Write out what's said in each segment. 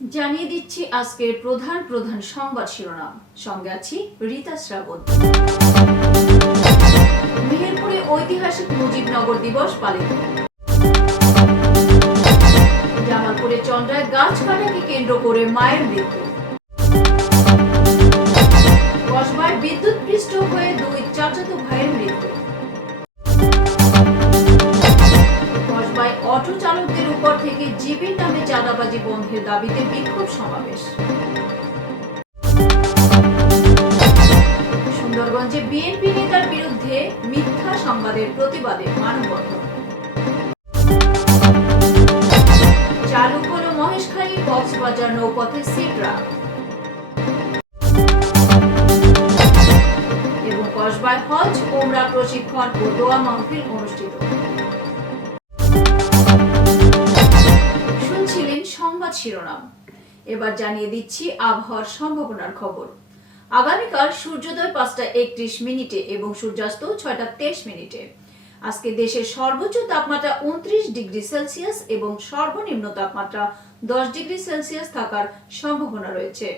জানিয়ে দিচ্ছি আজকের প্রধান প্রধান সংবাদ শিরোনাম। সঙ্গে আছি রীতা শ্রাবণ। মেহেরপুরে ঐতিহাসিক মুজিবনগর দিবস পালিত। জামালপুরে চন্দ্রায় গাছ কাটাকে কেন্দ্র করে মায়ের মৃত্যু। কসবায় বিদ্যুৎপৃষ্ট হয়ে দুই চাচাতো ভাইয়ের মৃত্যু। কসবায় অটো চালকদের উপর থেকে জিবির নামে চাঁদাবাজি বন্ধের দাবিতে বিক্ষোভ সমাবেশ। সুন্দরগঞ্জে বিএনপি নেতার বিরুদ্ধে মিথ্যা সংবাদের প্রতিবাদে মানববন্ধন। চালু হলো মহেশখালী কক্সবাজার নৌপথে সিটরা। এবং কসবায় হজ ওমরা প্রশিক্ষণ ও দোয়া মাহফিল অনুষ্ঠিত। শুনছিলেন সংবাদ শিরোনাম। এবার জানিয়ে দিচ্ছি আবহাওয়ার সম্ভাবনার খবর। আগামীকাল সূর্যোদয় 5:31 এবং সূর্যাস্ত 6:23। আজকে দেশের সর্বোচ্চ তাপমাত্রা 29 ডিগ্রি সেলসিয়াস এবং সর্বনিম্ন তাপমাত্রা 10 ডিগ্রি সেলসিয়াস থাকার সম্ভাবনা রয়েছে।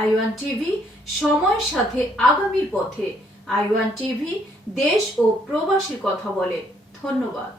আই1 টিভি, সময়ের সাথে আগামীর পথে। আই1 টিভি দেশ ও প্রবাসীর কথা বলে। ধন্যবাদ।